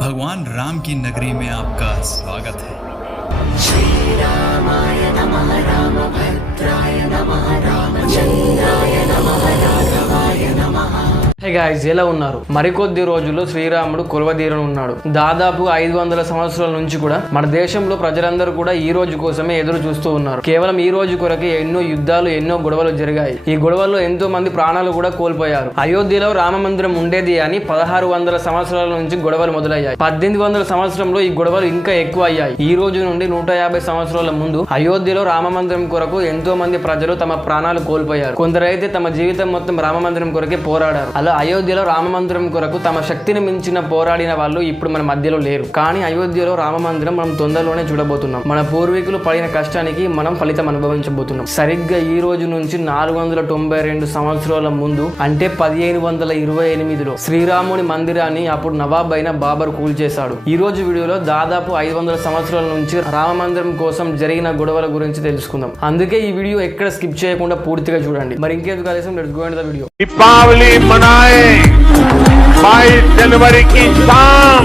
भगवान राम की नगरी में आपका स्वागत है। श्री रामाय नमः रामभद्राय नमः रामचंद्राय नमः राघवाय नमः। హే గాయ్స్, ఎలా ఉన్నారు? మరికొద్ది రోజుల్లో శ్రీరాముడు కొలువదీరనున్నాడు. దాదాపు 500 సంవత్సరాల నుంచి కూడా మన దేశంలో ప్రజలందరూ కూడా ఈ రోజు కోసమే ఎదురు చూస్తూ ఉన్నారు. కేవలం ఈ రోజు కొరకే ఎన్నో యుద్ధాలు, ఎన్నో గొడవలు జరిగాయి. ఈ గొడవల్లో ఎంతో మంది ప్రాణాలు కూడా కోల్పోయారు. అయోధ్యలో రామ మందిరం ఉండేది అని 1600 సంవత్సరాల నుంచి గొడవలు మొదలయ్యాయి. 1800 సంవత్సరంలో ఈ గొడవలు ఇంకా ఎక్కువ అయ్యాయి. ఈ రోజు నుండి 150 సంవత్సరాల ముందు అయోధ్యలో రామ మందిరం కొరకు ఎంతో మంది ప్రజలు తమ ప్రాణాలు కోల్పోయారు. కొందరైతే తమ జీవితం మొత్తం రామ మందిరం కొరకే పోరాడారు. అలా అయోధ్యలో రామ మందిరం కొరకు తమ శక్తిని మించిన పోరాడిన వాళ్ళు ఇప్పుడు మన మధ్యలో లేరు. కానీ అయోధ్యలో రామ మందిరం మనం తొందరలోనే చూడబోతున్నాం. మన పూర్వీకులు పడిన కష్టానికి మనం ఫలితం అనుభవించబోతున్నాం. సరిగ్గా ఈ రోజు నుంచి 492 సంవత్సరాల ముందు, అంటే 1528లో శ్రీరాముని మందిరాన్ని అప్పుడు నవాబ్ అయిన బాబర్ కూల్చేశాడు. ఈ రోజు వీడియోలో దాదాపు 500 సంవత్సరాల నుంచి రామ మందిరం కోసం జరిగిన గొడవల గురించి తెలుసుకుందాం. అందుకే ఈ వీడియో ఎక్కడ స్కిప్ చేయకుండా పూర్తిగా చూడండి. మరి ఇంకెందుకు ఆలస్యం, let's go into the video. Deepawali मनाए 22 जनवरी की शाम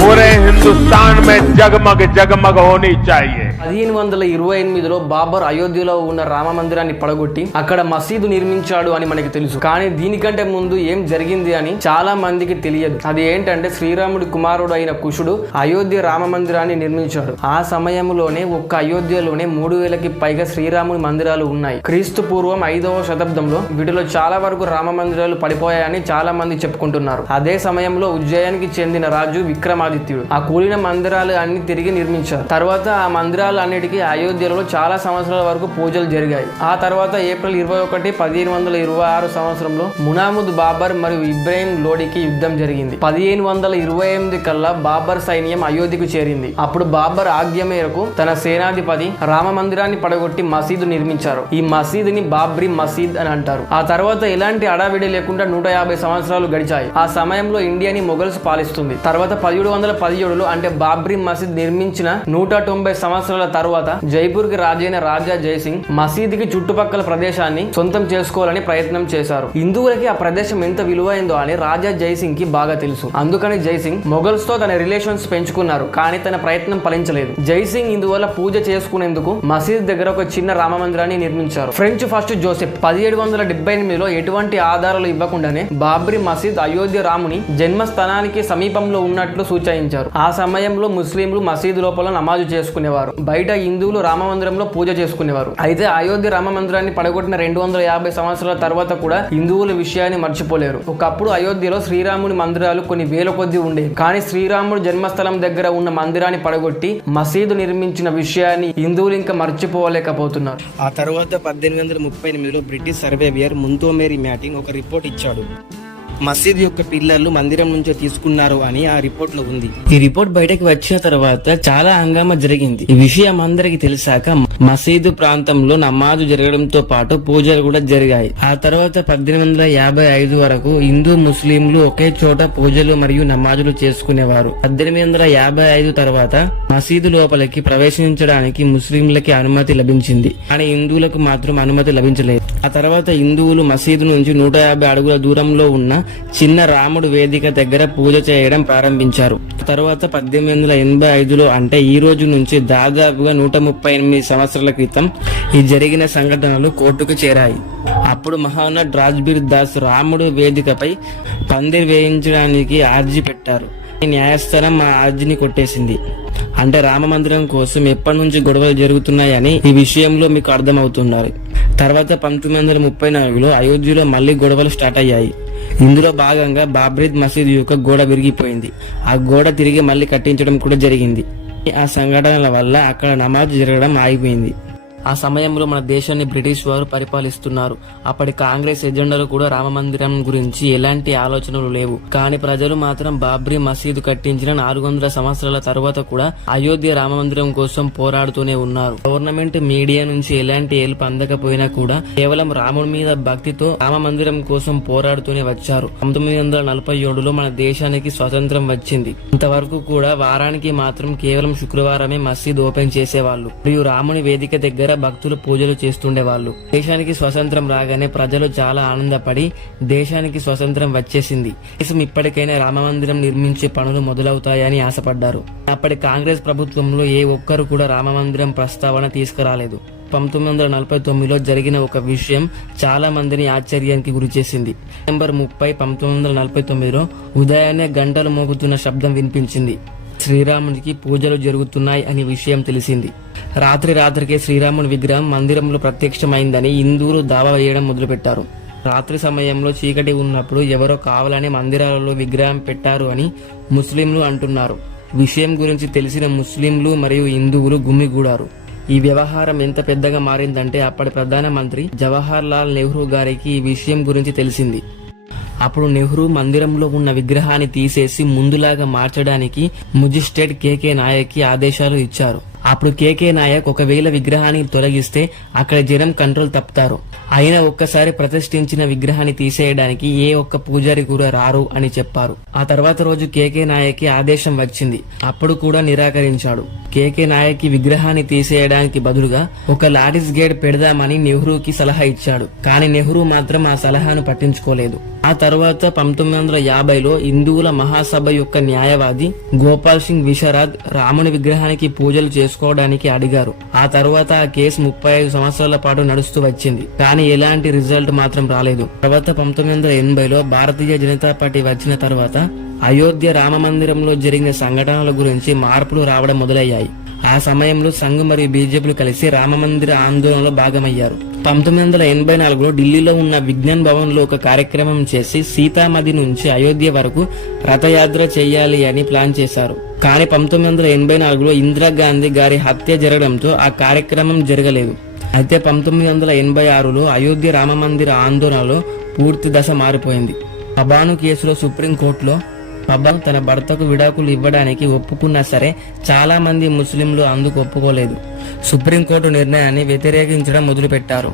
पूरे हिंदुस्तान में जगमग जगमग होनी चाहिए. 1528లో బాబర్ అయోధ్యలో ఉన్న రామ మందిరాన్ని పడగొట్టి అక్కడ మసీదు నిర్మించాడు అని మనకి తెలుసు. కానీ దీనికంటే ముందు ఏం జరిగింది అని చాలా మందికి తెలియదు. అది ఏంటంటే శ్రీరాముడి కుమారుడు అయిన కుషుడు అయోధ్య రామ మందిరాన్ని నిర్మించాడు. ఆ సమయంలోనే ఒక్క అయోధ్యలోనే 3000కి పైగా శ్రీరాముడి మందిరాలు ఉన్నాయి. క్రీస్తు పూర్వం 5వ శతాబ్దంలో వీటిలో చాలా వరకు రామ మందిరాలు పడిపోయాయని చాలా మంది చెప్పుకుంటున్నారు. అదే సమయంలో ఉజ్జయానికి చెందిన రాజు విక్రమాదిత్యుడు ఆ కూలిన మందిరాలు అన్ని తిరిగి నిర్మించారు. తర్వాత ఆ మందిరాలు అన్నిటికీ అయోధ్యలో చాలా సంవత్సరాల వరకు పూజలు జరిగాయి. ఆ తర్వాత ఏప్రిల్ 21, 1526 సంవత్సరంలో మునాముద్ బాబర్ మరియు ఇబ్రాహిం లోడికి యుద్ధం జరిగింది. 1528 కల్లా బాబర్ సైన్యం అయోధ్యకు చేరింది. అప్పుడు బాబర్ ఆజ్ఞ మేరకు తన సేనాధిపతి రామ మందిరాన్ని పడగొట్టి మసీదు నిర్మించారు. ఈ మసీదుని బాబ్రీ మసీద్ అని అంటారు. ఆ తర్వాత ఎలాంటి అడావిడి లేకుండా 150 సంవత్సరాలు గడిచాయి. ఆ సమయంలో ఇండియాని మొఘల్స్ పాలిస్తుంది. తర్వాత 1717లో అంటే బాబ్రీ మసీద్ నిర్మించిన 190 సంవత్సరాల తర్వాత జైపూర్ కి రాజైన రాజా జైసింగ్ మసీదుకి చుట్టుపక్కల ప్రదేశాన్ని సొంతం చేసుకోవాలని ప్రయత్నం చేశారు. హిందువులకి ఆ ప్రదేశం ఎంత విలువైందో అని రాజా జైసింగ్ కి బాగా తెలుసు. అందుకని జైసింగ్ మొఘల్స్ తో తన రిలేషన్స్ పెంచుకున్నారు. కానీ తన ప్రయత్నం ఫలించలేదు. జైసింగ్ ఇందువల్ల పూజ చేసుకునేందుకు మసీద్ దగ్గర ఒక చిన్న రామ మందిరాన్ని నిర్మించారు. ఫ్రెంచ్ ఫస్ట్ జోసెఫ్ 1788లో ఎటువంటి ఆధారాలు ఇవ్వకుండానే బాబ్రీ మసీద్ అయోధ్య రాముని జన్మస్థానానికి సమీపంలో ఉన్నట్లు సూచించారు. ఆ సమయంలో ముస్లింలు మసీదు లోపల నమాజు చేసుకునేవారు. బయట హిందువులు రామ మందిరంలో పూజ చేసుకునేవారు. అయితే అయోధ్య రామ మందిరాన్ని పడగొట్టిన 250 సంవత్సరాల తర్వాత కూడా హిందువుల విషయాన్ని మర్చిపోలేరు. ఒకప్పుడు అయోధ్యలో శ్రీరాముని మందిరాలు కొన్ని వేల కొద్ది ఉండేవి. కానీ శ్రీరాముడు జన్మస్థలం దగ్గర ఉన్న మందిరాన్ని పడగొట్టి మసీదు నిర్మించిన విషయాన్ని హిందువులు ఇంకా మర్చిపోలేకపోతున్నారు. ఆ తర్వాత 1838లో బ్రిటిష్ సర్వేయర్ ముంతోమేరీ మ్యాటింగ్ ఒక రిపోర్ట్ ఇచ్చాడు. మసీద్ యొక్క పిల్లర్లు మందిరం నుంచే తీసుకున్నారు అని ఆ రిపోర్ట్ లో ఉంది. ఈ రిపోర్ట్ బయటకు వచ్చిన తర్వాత చాలా హంగామా జరిగింది. ఈ విషయం అందరికి తెలిసాక మసీదు ప్రాంతంలో నమాజు జరగడంతో పాటు పూజలు కూడా జరిగాయి. ఆ తర్వాత 1855 వరకు హిందూ ముస్లింలు ఒకే చోట పూజలు మరియు నమాజులు చేసుకునేవారు. 1855 తర్వాత మసీదు లోపలికి ప్రవేశించడానికి ముస్లింలకి అనుమతి లభించింది. కానీ హిందువులకు మాత్రం అనుమతి లభించలేదు. ఆ తర్వాత హిందువులు మసీదు నుంచి 150 అడుగుల దూరంలో ఉన్న చిన్న రాముడు వేదిక దగ్గర పూజ చేయడం ప్రారంభించారు. తర్వాత 1885లో అంటే ఈ రోజు నుంచి దాదాపుగా 138 సంవత్సరాల క్రితం ఈ జరిగిన సంఘటనలు కోర్టుకు చేరాయి. అప్పుడు మహానట్ రాజ్బీర్ దాస్ రాముడు వేదికపై పందిరి వేయించడానికి ఆర్జీ పెట్టారు. న్యాయస్థానం ఆ ఆర్జీని కొట్టేసింది. అంటే రామ మందిరం కోసం ఎప్పటి నుంచి గొడవలు జరుగుతున్నాయని ఈ విషయంలో మీకు అర్థమవుతున్నారు. తర్వాత 1934లో అయోధ్యలో మళ్లీ గొడవలు స్టార్ట్ అయ్యాయి. ఇందులో భాగంగా బాబ్రీ మసీద్ యొక్క గోడ విరిగిపోయింది. ఆ గోడ తిరిగి మళ్లీ కట్టించడం కూడా జరిగింది. ఆ సంఘటనల వల్ల అక్కడ నమాజ్ జరగడం ఆగిపోయింది. ఆ సమయంలో మన దేశాన్ని బ్రిటిష్ వారు పరిపాలిస్తున్నారు. అప్పటి కాంగ్రెస్ ఎజెండాలు కూడా రామ మందిరం గురించి ఎలాంటి ఆలోచనలు లేవు. కానీ ప్రజలు మాత్రం బాబ్రీ మసీదు కట్టించిన 400 సంవత్సరాల తర్వాత కూడా అయోధ్య రామ మందిరం కోసం పోరాడుతూనే ఉన్నారు. గవర్నమెంట్ మీడియా నుంచి ఎలాంటి హెల్ప్ అందకపోయినా కూడా కేవలం రాముడి మీద భక్తితో రామ మందిరం కోసం పోరాడుతూనే వచ్చారు. 1947లో మన దేశానికి స్వతంత్రం వచ్చింది. ఇంతవరకు కూడా వారానికి మాత్రం కేవలం శుక్రవారమే మసీద్ ఓపెన్ చేసేవాళ్ళు మరియు రాముని వేదిక దగ్గర భక్తులు పూజలు చేస్తుండేవాళ్ళు. దేశానికి స్వతంత్రం రాగానే ప్రజలు చాలా ఆనందపడి దేశానికి స్వతంత్రం వచ్చేసింది, దేశం ఇప్పటికైనా రామమందిరం నిర్మించే పనులు మొదలవుతాయని ఆశపడ్డారు. అప్పటి కాంగ్రెస్ ప్రభుత్వంలో ఏ ఒక్కరు కూడా రామమందిరం ప్రస్తావన తీసుకురాలేదు. 1949లో జరిగిన ఒక విషయం చాలా మందిని ఆశ్చర్యానికి గురిచేసింది. డిసెంబర్ 30, 1949లో ఉదయాన్నే గంటలు మోగుతున్న శబ్దం వినిపించింది. శ్రీరామునికి పూజలు జరుగుతున్నాయి అనే విషయం తెలిసింది. రాత్రికే శ్రీరాముని విగ్రహం మందిరంలో ప్రత్యక్షమైందని హిందువులు దావా వేయడం మొదలుపెట్టారు. రాత్రి సమయంలో చీకటి ఉన్నప్పుడు ఎవరో కావాలని మందిరాలలో విగ్రహం పెట్టారు అని ముస్లింలు అంటున్నారు. విషయం గురించి తెలిసిన ముస్లింలు మరియు హిందువులు గుమిగూడారు. ఈ వ్యవహారం ఎంత పెద్దగా మారిందంటే అప్పటి ప్రధానమంత్రి జవహర్ లాల్ నెహ్రూ గారికి ఈ విషయం గురించి తెలిసింది. అప్పుడు నెహ్రూ మందిరంలో ఉన్న విగ్రహాన్ని తీసేసి ముందులాగా మార్చడానికి ముజిస్ట్రేట్ కేకే నాయక్ కి ఆదేశాలు ఇచ్చారు. అప్పుడు కేకే నాయక్ ఒకవేళ విగ్రహాన్ని తొలగిస్తే అక్కడ జనం కంట్రోల్ తప్పుతారు, అయినా ఒక్కసారి ప్రతిష్ఠించిన విగ్రహాన్ని తీసేయడానికి ఏ ఒక్క పూజారి కూడా రారు అని చెప్పారు. ఆ తర్వాత రోజు కేకే నాయక్ కి ఆదేశం వచ్చింది, అప్పుడు కూడా నిరాకరించాడు. కేకే నాయక్ కి విగ్రహాన్ని తీసేయడానికి బదులుగా ఒక లాటిస్ గేట్ పెడదామని నెహ్రూకి సలహా ఇచ్చాడు. కానీ నెహ్రూ మాత్రం ఆ సలహాను పట్టించుకోలేదు. ఆ తర్వాత 1950లో హిందువుల మహాసభ యొక్క న్యాయవాది గోపాల్ సింగ్ విశారద్ రాముని విగ్రహానికి పూజలు చేసుకోవడానికి అడిగారు. ఆ తర్వాత ఆ కేసు 35 సంవత్సరాల పాటు నడుస్తూ వచ్చింది, కానీ ఎలాంటి రిజల్ట్ మాత్రం రాలేదు. తర్వాత 1980లో భారతీయ జనతా పార్టీ వచ్చిన తర్వాత అయోధ్య రామ మందిరంలో జరిగిన సంఘటనల గురించి మార్పులు రావడం మొదలయ్యాయి. ఆ సమయంలో సంఘ్ మరియు బీజేపీలు కలిసి రామమందిర ఆందోళనలో భాగమయ్యారు. 1984లో ఢిల్లీలో ఉన్న విజ్ఞాన్ భవన్ లో ఒక కార్యక్రమం చేసి సీతామది నుంచి అయోధ్య వరకు రథయాత్ర చేయాలి అని ప్లాన్ చేశారు. కానీ 1984లో ఇందిరాగాంధీ గారి హత్య జరగడంతో ఆ కార్యక్రమం జరగలేదు. అయితే 1986లో అయోధ్య రామమందిర ఆందోళనలో పూర్తి దశ మారిపోయింది. పబాను కేసులో సుప్రీంకోర్టులో పబాను తన భర్తకు విడాకులు ఇవ్వడానికి ఒప్పుకున్నా సరే చాలా మంది ముస్లింలు అందుకు ఒప్పుకోలేదు. సుప్రీంకోర్టు నిర్ణయాన్ని వ్యతిరేకించడం మొదలుపెట్టారు.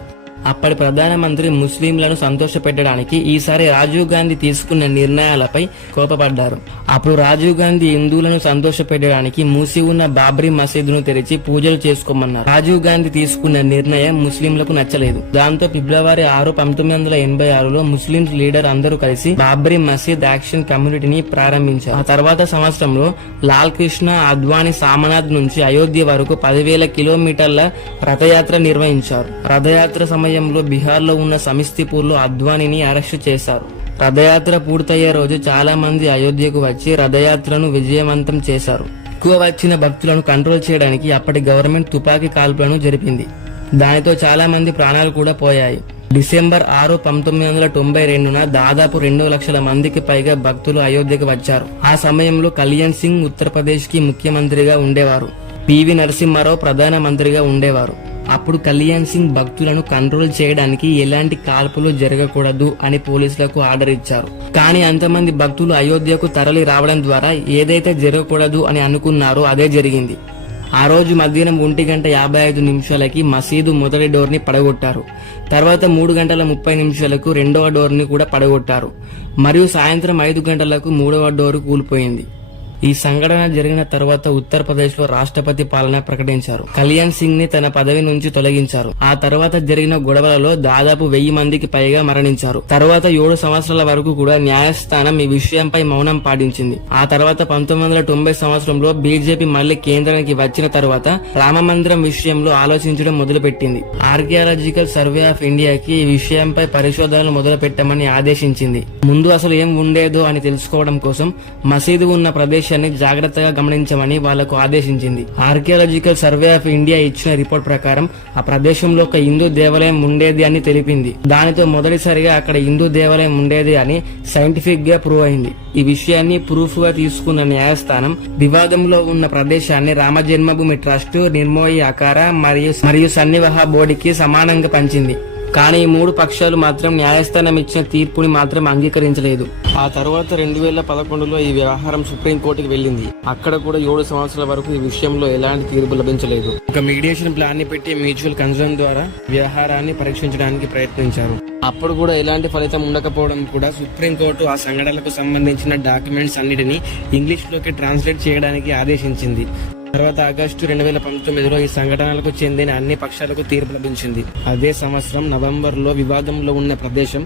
అప్పటి ప్రధానమంత్రి ముస్లింలను సంతోషపెట్టడానికి ఈసారి రాజీవ్ గాంధీ తీసుకున్న నిర్ణయాలపై కోపపడ్డారు. అప్పుడు రాజీవ్ గాంధీ హిందువులను సంతోషపెట్టడానికి మూసి ఉన్న బాబ్రీ మసీదును తెరిచి పూజలు చేసుకోమన్నారు. రాజీవ్ గాంధీ తీసుకున్న నిర్ణయం ముస్లింలకు నచ్చలేదు. దాంతో ఫిబ్రవరి 6, 1986లో ముస్లిం లీడర్ అందరూ కలిసి బాబ్రీ మసీద్ యాక్షన్ కమ్యూనిటీని ప్రారంభించారు. ఆ తర్వాత సంవత్సరంలో లాల్ కృష్ణ అద్వానీ సామనాథ్ నుంచి అయోధ్య వరకు 10,000 కిలోమీటర్ల రథయాత్ర నిర్వహించారు. రథయాత్ర సమయంలో బీహార్ లో ఉన్న సమీస్తీపూర్ లో అద్వానీని అరెస్టు చేశారు. రథయాత్ర పూర్తయ్యే రోజు చాలా మంది అయోధ్యకు వచ్చి రథయాత్రను విజయవంతం చేశారు. ఎక్కువ వచ్చిన భక్తులను కంట్రోల్ చేయడానికి అప్పటి గవర్నమెంట్ తుపాకీ కాల్పులను జరిపింది. దానితో చాలా మంది ప్రాణాలు కూడా పోయాయి. డిసెంబర్ 6, 1992న దాదాపు 2 లక్షల మందికి పైగా భక్తులు అయోధ్యకు వచ్చారు. ఆ సమయంలో కళ్యాణ్ సింగ్ ఉత్తరప్రదేశ్ కి ముఖ్యమంత్రిగా ఉండేవారు. పివి నరసింహారావు ప్రధానమంత్రిగా ఉండేవారు. అప్పుడు కళ్యాణ్ సింగ్ భక్తులను కంట్రోల్ చేయడానికి ఎలాంటి కాల్పులు జరగకూడదు అని పోలీసులకు ఆర్డర్ ఇచ్చారు. కానీ అంతమంది భక్తులు అయోధ్యకు తరలి రావడం ద్వారా ఏదైతే జరగకూడదు అని అనుకున్నారో అదే జరిగింది. ఆ రోజు మధ్యాహ్నం 1:55 మసీదు మొదటి డోర్ ని పడగొట్టారు. తర్వాత 3:30 రెండవ డోర్ ని కూడా పడగొట్టారు. మరియు సాయంత్రం 5 గంటలకు 3వ డోరు కూలిపోయింది. ఈ సంఘటన జరిగిన తర్వాత ఉత్తరప్రదేశ్ లో రాష్ట్రపతి పాలన ప్రకటించారు. కళ్యాణ్ సింగ్ ని తన పదవి నుంచి తొలగించారు. ఆ తర్వాత జరిగిన గొడవలలో దాదాపు 1000 మందికి పైగా మరణించారు. తర్వాత 7 సంవత్సరాల వరకు కూడా న్యాయస్థానం ఈ విషయంపై మౌనం పాటించింది. ఆ తర్వాత 1990 సంవత్సరంలో బీజేపీ మళ్లీ కేంద్రానికి వచ్చిన తర్వాత రామమందిరం విషయంలో ఆలోచించడం మొదలుపెట్టింది. ఆర్కియాలజికల్ సర్వే ఆఫ్ ఇండియాకి ఈ విషయంపై పరిశోధనలు మొదలు పెట్టమని ఆదేశించింది. ముందు అసలు ఏం ఉండేదో అని తెలుసుకోవడం కోసం మసీదు ఉన్న ప్రదేశం జాగ్రత్తగా గమనించమని వాళ్లకు ఆదేశించింది. ఆర్కియాలజికల్ సర్వే ఆఫ్ ఇండియా ఇచ్చిన రిపోర్ట్ ప్రకారం ఆ ప్రదేశంలో ఒక హిందూ దేవాలయం ఉండేది అని తెలిపింది. దానితో మొదటిసారిగా అక్కడ హిందూ దేవాలయం ఉండేది అని సైంటిఫిక్ గా ప్రూవ్ అయింది. ఈ విషయాన్ని ప్రూఫ్ గా తీసుకున్న న్యాయస్థానం వివాదంలో ఉన్న ప్రదేశాన్ని రామ జన్మభూమి ట్రస్ట్, నిర్మోయి అఖారా మరియు సన్నివాహ బోర్డుకి సమానంగా పంచింది. కానీ ఈ 3 పక్షాలు మాత్రం న్యాయస్థానం ఇచ్చిన తీర్పుని మాత్రం అంగీకరించలేదు. ఆ తర్వాత 2011లో ఈ వ్యవహారం సుప్రీంకోర్టుకి వెళ్లింది. అక్కడ కూడా 7 సంవత్సరాల వరకు ఈ విషయంలో ఎలాంటి తీర్పు లభించలేదు. ఒక మీడియేషన్ ప్లాన్ ని పెట్టి మ్యూచువల్ కన్సర్న్ ద్వారా వ్యవహారాన్ని పరీక్షించడానికి ప్రయత్నించారు. అప్పుడు కూడా ఎలాంటి ఫలితం ఉండకపోవడం కూడా సుప్రీంకోర్టు ఆ సంఘటనలకు సంబంధించిన డాక్యుమెంట్స్ అన్నిటినీ ఇంగ్లీష్ లోకి ట్రాన్స్లేట్ చేయడానికి ఆదేశించింది. తర్వాత ఆగస్టు 2019లో ఈ సంఘటనలకు చెందిన అన్ని పక్షాలకు తీర్పు లభించింది. అదే సంవత్సరం నవంబర్లో వివాదంలో ఉన్న ప్రదేశం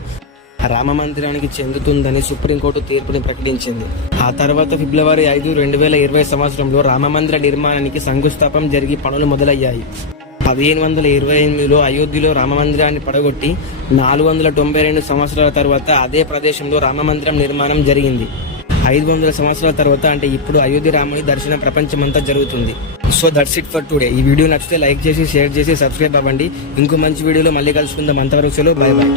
రామ మందిరానికి చెందుతుందని సుప్రీంకోర్టు తీర్పుని ప్రకటించింది. ఆ తర్వాత ఫిబ్రవరి 5, 2020 సంవత్సరంలో రామమందిర నిర్మాణానికి శంకుస్థాపన జరిగి పనులు మొదలయ్యాయి. 1528లో అయోధ్యలో రామమందిరాన్ని పడగొట్టి 492 సంవత్సరాల తర్వాత అదే ప్రదేశంలో రామమందిరం నిర్మాణం జరిగింది. 500 సంవత్సరాల తర్వాత అంటే ఇప్పుడు అయోధ్య రాముని దర్శనం ప్రపంచమంతా జరుగుతుంది. So that's it for today. ఈ వీడియో నచ్చితే లైక్ చేసి, షేర్ చేసి, సబ్స్క్రైబ్ అవ్వండి. ఇంకో మంచి వీడియోలో మళ్ళీ కలుసుకుందాం. అంతవరకు సెలవు, బై బై.